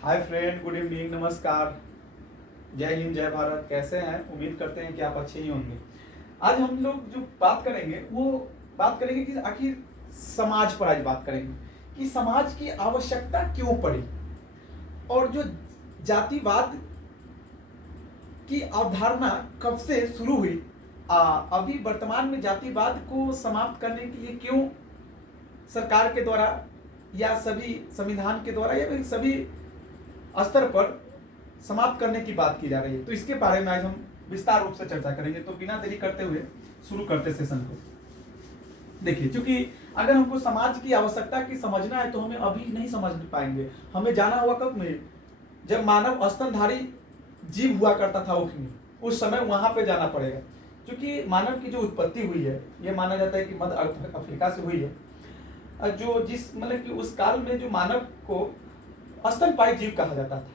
Hi friend, good evening, नमस्कार, जय हिंद, जय भारत। कैसे हैं? उम्मीद करते हैं कि आप अच्छे ही होंगे। आज हम लोग जो बात करेंगे वो बात करेंगे कि आखिर समाज पर आज बात करेंगे कि समाज की आवश्यकता क्यों पड़ी और जो जातिवाद की अवधारणा कब से शुरू हुई। अभी वर्तमान में जातिवाद को समाप्त करने के लिए क्यों सरकार के द्वारा या सभी संविधान के द्वारा या फिर सभी स्तर पर समाप्त करने की बात की जा रही है। तो इसके बारे में आज हम विस्तार रूप से चर्चा करेंगे। तो बिना देरी करते हुए शुरू करते सेशन को। देखिए, क्योंकि अगर हमको समाज की आवश्यकता की समझना है तो हमें अभी नहीं समझ पाएंगे। हमें जाना हुआ कब में, जब मानव स्तनधारी जीव हुआ करता था उस समय वहां पे जाना पड़ेगा। क्योंकि मानव की जो उत्पत्ति हुई है ये माना जाता है कि मध्य अफ्रीका से हुई है। जो जिस मतलब कि उस काल में जो मानव को स्तनपायी जीव कहा जाता था।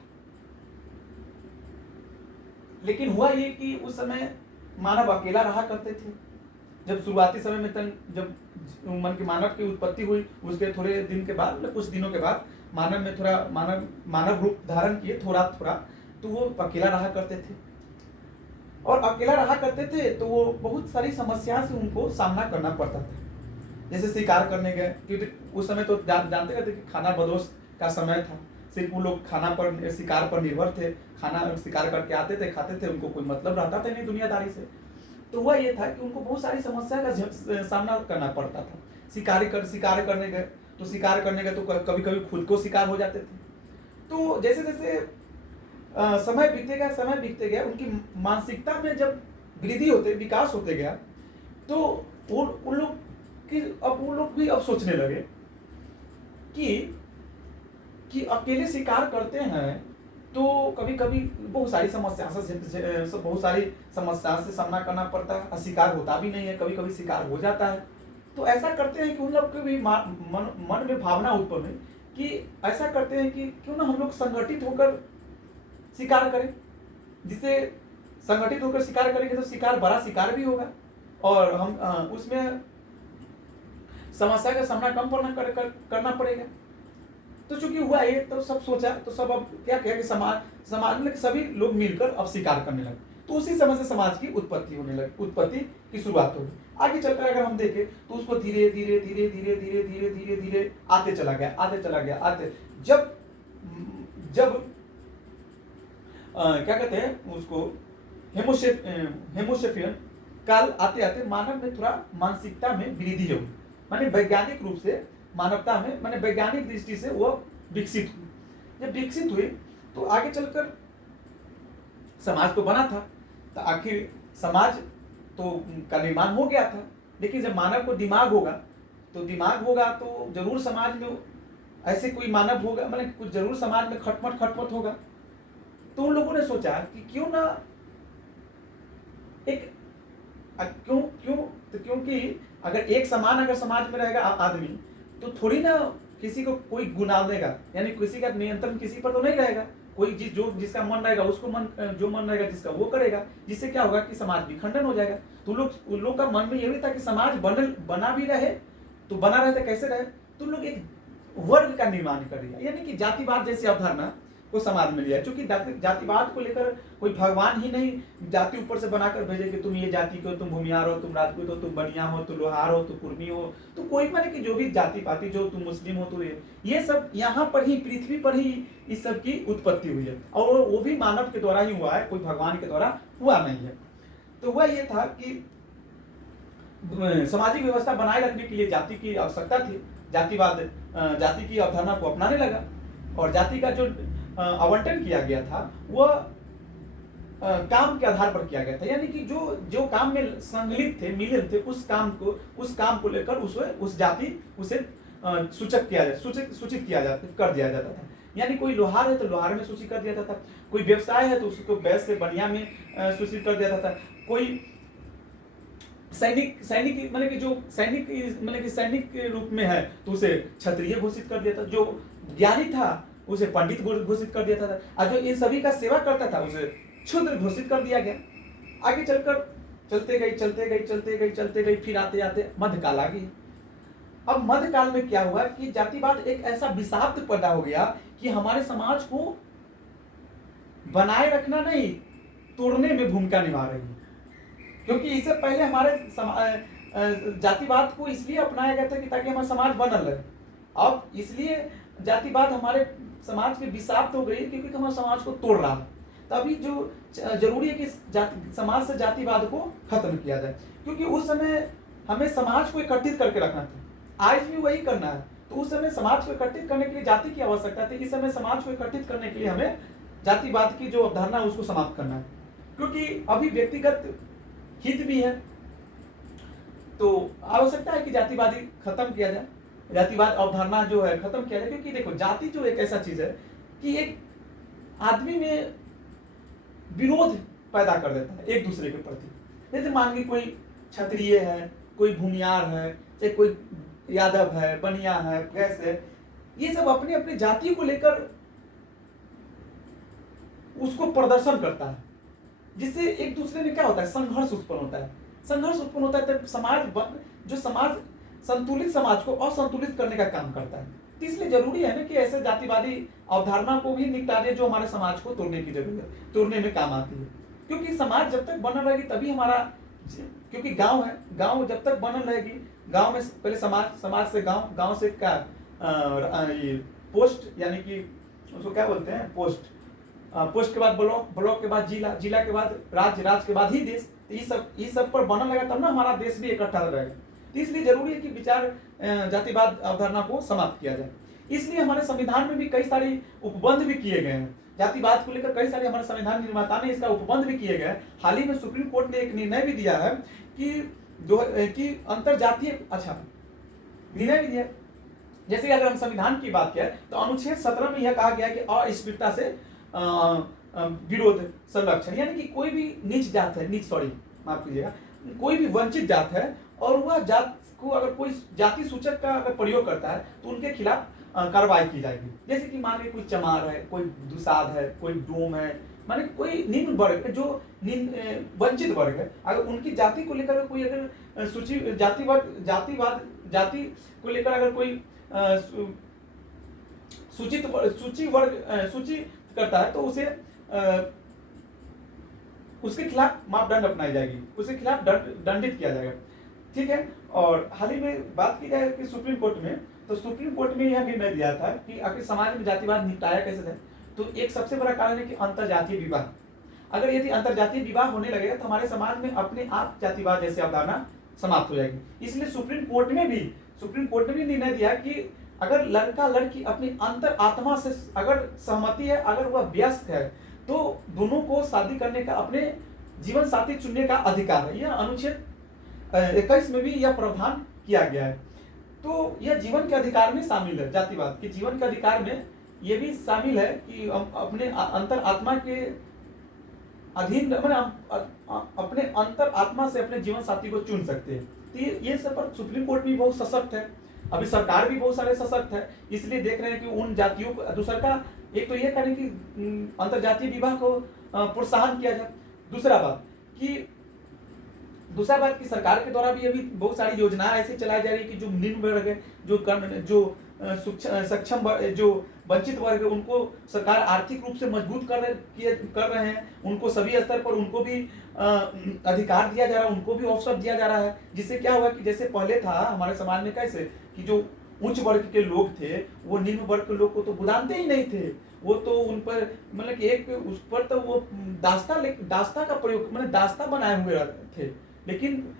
लेकिन हुआ ये कि उस समय मानव अकेला रहा करते थे। जब शुरुआती समय में जब मन की मानव की उत्पत्ति हुई उसके थोड़े दिन के बाद, मतलब कुछ दिनों के बाद मानव में थोड़ा मानव रूप धारण किए थोड़ा थोड़ा, तो वो अकेला रहा करते थे। और अकेला रहा करते थे तो वो बहुत सारी समस्या से उनको सामना करना पड़ता था। जैसे शिकार करने गए, क्योंकि उस समय तो जानते रहते कि खाना बदोश का समय था। सिर्फ वो लोग खाना पर शिकार पर निर्भर थे। खाना शिकार करके आते थे, खाते थे, उनको कोई मतलब रहता था नहीं दुनियादारी से। तो वह ये था कि उनको बहुत सारी समस्या का सामना करना पड़ता था। शिकार करने गए तो कभी कभी खुद को शिकार हो जाते थे। तो जैसे जैसे समय बीतते गया उनकी मानसिकता में जब विकास होते गया, तो उन लोग भी अब सोचने लगे कि अकेले शिकार करते हैं तो कभी कभी बहुत सारी समस्या से सामना करना पड़ता है। शिकार होता भी नहीं है, कभी कभी शिकार हो जाता है। तो ऐसा करते हैं कि उन लोग के भी मन में भावना उत्पन्न हुई कि ऐसा करते हैं कि क्यों ना हम लोग संगठित होकर शिकार करें। जिससे संगठित होकर शिकार करेंगे तो बड़ा शिकार भी होगा और हम उसमें समस्या का सामना कम करना पड़ेगा। तो चूंकि हुआ ये, तो सब सोचा, तो सब अब क्या किया कि समाज में सभी लोग मिलकर अब शिकार करने लगे। तो उसी समय से समाज की उत्पत्ति की शुरुआत होगी। आगे चलकर अगर हम देखें तो उसको धीरे धीरे धीरे धीरे धीरे धीरे धीरे धीरे आते चला गया जब क्या कहते हैं उसको, हेमोसेपियन काल आते आते मानव में थोड़ा मानसिकता में वृद्धि होगी। माने वैज्ञानिक रूप से मानवता में, माने वैज्ञानिक दृष्टि से वो विकसित हुई। जब विकसित हुई तो आगे चलकर समाज तो बना था, तो आखिर समाज तो का निर्माण हो गया था। लेकिन जब मानव को दिमाग होगा तो जरूर समाज में ऐसे कोई मानव होगा, मतलब कुछ जरूर समाज में खटपट होगा। तो उन लोगों ने सोचा कि क्यों ना क्योंकि अगर एक समान अगर समाज में रहेगा आदमी, तो थोड़ी ना किसी को कोई गुना देगा, यानी किसी का नियंत्रण किसी पर तो नहीं रहेगा। कोई जिसका मन रहेगा उसको जो मन रहेगा जिसका वो करेगा। जिससे क्या होगा कि समाज विखंडन हो जाएगा। तो उन लोग का मन में ये भी था कि समाज बना भी रहे, तो बना रहे तो कैसे रहे। तो लोग एक वर्ग का निर्माण कर दिया, यानी कि जातिवाद जैसी अवधारणा को समाज में लिया। क्योंकि जातिवाद को लेकर कोई भगवान ही नहीं जाति ऊपर से बनाकर भेजे कि तुम ये जाति को, तुम भूमिहार हो, तुम राजपूत हो, तुम बनिया हो, तुम लोहार हो, तुम कुर्मी हो, तो कोई माने कि जो भी जाति पाति, जो तुम मुस्लिम हो, तो ये सब यहाँ पर ही, पृथ्वी पर ही इस सब की उत्पत्ति हुई है। और वो भी मानव के द्वारा ही हुआ है, कोई भगवान के द्वारा हुआ नहीं है। तो वह ये था कि सामाजिक व्यवस्था बनाए रखने के लिए जाति की आवश्यकता थी। जातिवाद जाति की अवधारणा को अपनाने लगा और जाति का जो आवंटन किया गया था वह काम के आधार पर किया गया था। यानी कि जो काम में संलिप्त थे, मिलित थे, उस काम को लेकर उस जाति उसे सूचित कर दिया जाता था। यानी कोई लोहार है तो लोहार में सूचित कर दिया जाता था, कोई व्यवसाय है तो उसको वैश्य से बनिया में सूचित कर दिया जाता था। कोई सैनिक मतलब कि सैनिक के रूप में है तो उसे क्षत्रिय घोषित कर दिया था। जो ज्ञानी था उसे पंडित घोषित कर दिया था, और जो इन सभी का सेवा करता था उसे क्षुद्र घोषित कर दिया गया। आगे चलकर चलते गई, फिर आते आते मध्यकाल आ गई। अब मध्यकाल में क्या हुआ कि जातिवाद एक ऐसा विषाक्त पैदा हो गया कि हमारे समाज को बनाए रखना नहीं, तोड़ने में भूमिका निभा रही है। क्योंकि इससे पहले हमारे जातिवाद को इसलिए अपनाया गया था कि ताकि हमारा समाज बनल रहे। अब इसलिए जातिवाद हमारे समाज के विषाक्त हो गई क्योंकि हमारे समाज को तोड़ रहा है। तभी जो जरूरी है कि समाज से जातिवाद को खत्म किया जाए, क्योंकि उस समय हमें समाज को एकत्रित करके रखना था। आज भी वही करना है। तो उस समय समाज को एकत्रित करने के लिए जाति की आवश्यकता थी। इस समय समाज को एकत्रित करने के लिए हमें जातिवाद की जो अवधारणा है उसको समाप्त करना है, क्योंकि अभी व्यक्तिगत हित भी है। तो आवश्यकता है कि जातिवादी खत्म किया जाए, जातिवाद अवधारणा जो है खत्म किया जाए। क्योंकि देखो, जाति जो एक ऐसा चीज है कि एक आदमी में विरोध पैदा कर देता है एक दूसरे के प्रति। जैसे मान ली कोई क्षत्रिय है, कोई भूमियार है, चाहे कोई यादव है, बनिया है, गैस है, ये सब अपने अपने जाति को लेकर उसको प्रदर्शन करता है, जिससे एक दूसरे में क्या होता है, संघर्ष उत्पन्न होता है। संघर्ष उत्पन्न होता है तब समाज संतुलित समाज को असंतुलित करने का काम करता है। तो इसलिए जरूरी है ना कि ऐसे जातिवादी अवधारणा को भी निपटाने जो हमारे समाज को तोड़ने की जरूरत है, तोड़ने में काम आती है। क्योंकि समाज जब तक बनल रहेगी तभी हमारा, क्योंकि गांव है, गांव जब तक बनल रहेगी, गांव में पहले समाज से गांव, गांव से क्या ये पोस्ट, यानी कि उसको क्या बोलते हैं, पोस्ट के बाद ब्लॉक, ब्लॉक के बाद जिला, जिला के बाद राज्य, राज्य के बाद ही देश। तो ये सब पर बनल रहेगा तब ना हमारा देश भी इकट्ठा रहेगा। तो इसलिए जरूरी है कि विचार जातिवाद अवधारणा को समाप्त किया जाए। इसलिए हमारे संविधान में भी कई सारी उपबंध भी किए गए हैं जातिवाद को लेकर। कई सारे हमारे संविधान निर्माता ने इसका उपबंध भी किए गए। हाल ही में सुप्रीम कोर्ट ने एक निर्णय भी दिया है कि अंतर जातीय निर्णय भी दिया। जैसे अगर हम संविधान की बात करें तो अनुच्छेद 17 में यह कहा गया कि अस्पृश्यता से विरोध संरक्षण, यानी कि कोई भी नीच जात है, माफ कीजिएगा, कोई भी वंचित जात है और वह जात को अगर कोई जाति सूचक का अगर प्रयोग करता है तो उनके खिलाफ कार्रवाई की जाएगी। जैसे कि मान लीजिए कोई चमार है, कोई दुसाध है, कोई डोम है, माने कोई निम्न वर्ग जो वंचित वर्ग है, अगर उनकी जाति को लेकर कोई अगर जाति को लेकर अगर कोई सूची करता है तो उसे उसके खिलाफ मापदंड अपनाई जाएगी, उसके खिलाफ दंडित किया जाएगा। ठीक है। और हाल ही में बात की जाए कि सुप्रीम कोर्ट में, तो सुप्रीम कोर्ट में यह निर्णय दिया था कि आखिर समाज में जातिवाद निपटाया कैसे जाए। तो एक सबसे बड़ा कारण है कि अंतरजातीय विवाह। अगर यदि अंतरजातीय विवाह होने लगेगा तो हमारे समाज में अपने आप जातिवाद जैसी अवधारणा समाप्त हो जाएगी। इसलिए सुप्रीम कोर्ट ने भी निर्णय दिया कि अगर लड़का लड़की अपनी अंतर आत्मा से अगर सहमति है, अगर वह व्यस्त है, तो दोनों को शादी करने का, अपने जीवन साथी चुनने का अधिकार है। यह अनुच्छेद 21 में भी यह प्रावधान किया गया है। तो यह जीवन के अधिकार में शामिल है। जातिवाद के जीवन के अधिकार में यह भी शामिल है कि हम अपने अंतर आत्मा के अधीन, अपने अंतर आत्मा से अपने जीवन साथी को चुन सकते हैं। तो ये सब पर सुप्रीम कोर्ट भी बहुत सशक्त है, अभी सरकार भी बहुत सारे सशक्त है। इसलिए देख रहे हैं कि उन जातियों को, दूसरा का एक तो ये करें कि अंतरजातीय विवाह को प्रोत्साहन किया जाए। दूसरा बात कि सरकार के द्वारा भी अभी बहुत सारी योजनाएं ऐसी चलाई जा रही है कि जो निम्न वर्ग है, जो सक्षम, जो वंचित वर्ग है, उनको सरकार आर्थिक रूप से मजबूत कर रहे हैं। उनको सभी स्तर पर उनको भी अधिकार दिया जा रहा है, उनको भी अवसर दिया जा रहा है। जिससे क्या हुआ कि जैसे पहले था हमारे समाज में कैसे कि जो उच्च वर्ग के लोग थे वो निम्न वर्ग के लोग को तो बुलाते ही नहीं थे। वो तो उन पर मतलब कि एक उस पर तो वो दास्ता का प्रयोग, मतलब दास्ता बनाए हुए थे। लेकिन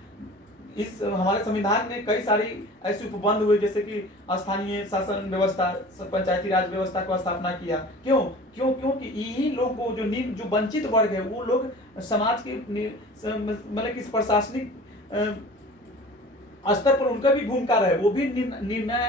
इस हमारे संविधान में कई सारी ऐसे उपबंध हुए, जैसे कि स्थानीय शासन व्यवस्था, पंचायती राज व्यवस्था को स्थापना किया। क्योंकि यही लोग को जो वंचित वर्ग है, वो लोग समाज के मतलब कि प्रशासनिक स्तर पर उनका भी भूमिका रहे, वो भी निर्णय